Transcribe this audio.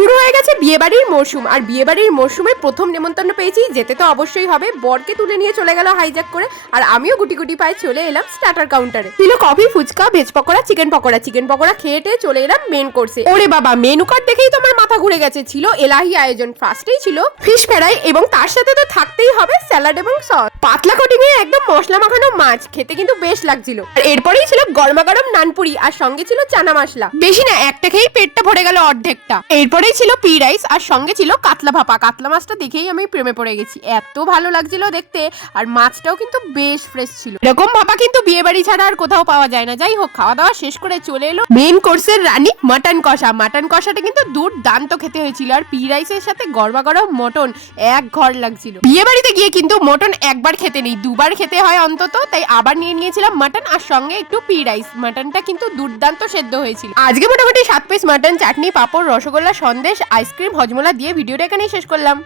শুরু হয়ে গেছে বিয়েবাড়ির মরশুম। আর বিয়েবাড়ির মরশুমে প্রথম নেমন্তন্ন পেয়েছি, যেতে তো অবশ্যই হবে। বরকে তুলে নিয়ে চলে গেল হাইজ্যাক করে। আর আমিও গুটি গুটি পায়ে চলে এলাম স্টার্টার কাউন্টারে ছিল coffee, phuchka, veg pakora chicken pakora. Chicken pakora খেয়ে চলে এলাম মেন কোর্সে ওরে বাবা মেনু কার্ড দেখেই তো আমার মাথা ঘুরে গেছে। ছিল এলাহি আয়োজন। ফার্স্টেই ছিল ফিশ ফ্রাই এবং তার সাথে তো থাকতেই হবে স্যালাড এবং সস। পাতলা কোটিং এ একদম মশলা মাখানো মাছ, খেতে কিন্তু বেশ লাগছিল। আর এরপরেই ছিল গরমা গরম নানপুরি, আর সঙ্গে ছিল চানা মশলা। বেশি না, একটা খেয়েই পেটটা ভরে গেল অর্ধেকটা। এরপরেই ছিল পি রাইস আর সঙ্গে ছিল কাতলা ভাপা। কাতলা মাছটা দেখেই আমি প্রেমে পড়ে গেছি। এত ভালো লাগছিল দেখতে, আর মাছটাও কিন্তু বেশ ফ্রেশ ছিল। এরকম ভাপা কিন্তু বিয়ে বাড়ি ছাড়া আর কোথাও পাওয়া যায় না। যাই হোক, খাওয়া দাওয়া শেষ করে চলে এলো মেন কোর্সের রানী মাটন কষা। মাটন কষাটা কিন্তু দুর্দান্ত খেতে হয়েছিল। আর পি রাইসের সাথে গরমা গরম মটন এক ঘর লাগছিল। বিয়ে বাড়িতে গিয়ে কিন্তু মটন একবার খেতে নেই, দুবার খেতে হয় অন্তত। তাই আবার নিয়ে নিয়েছিলাম মাটন আর সঙ্গে একটু পি রাইস মাটনটা কিন্তু দুর্দান্ত সেদ্ধ হয়েছিল। আজকে মোটামুটি সাত piece mutton chutney, papad, rasgulla, sandesh ice cream Hajmola দিয়ে ভিডিওটা এখানেই শেষ করলাম।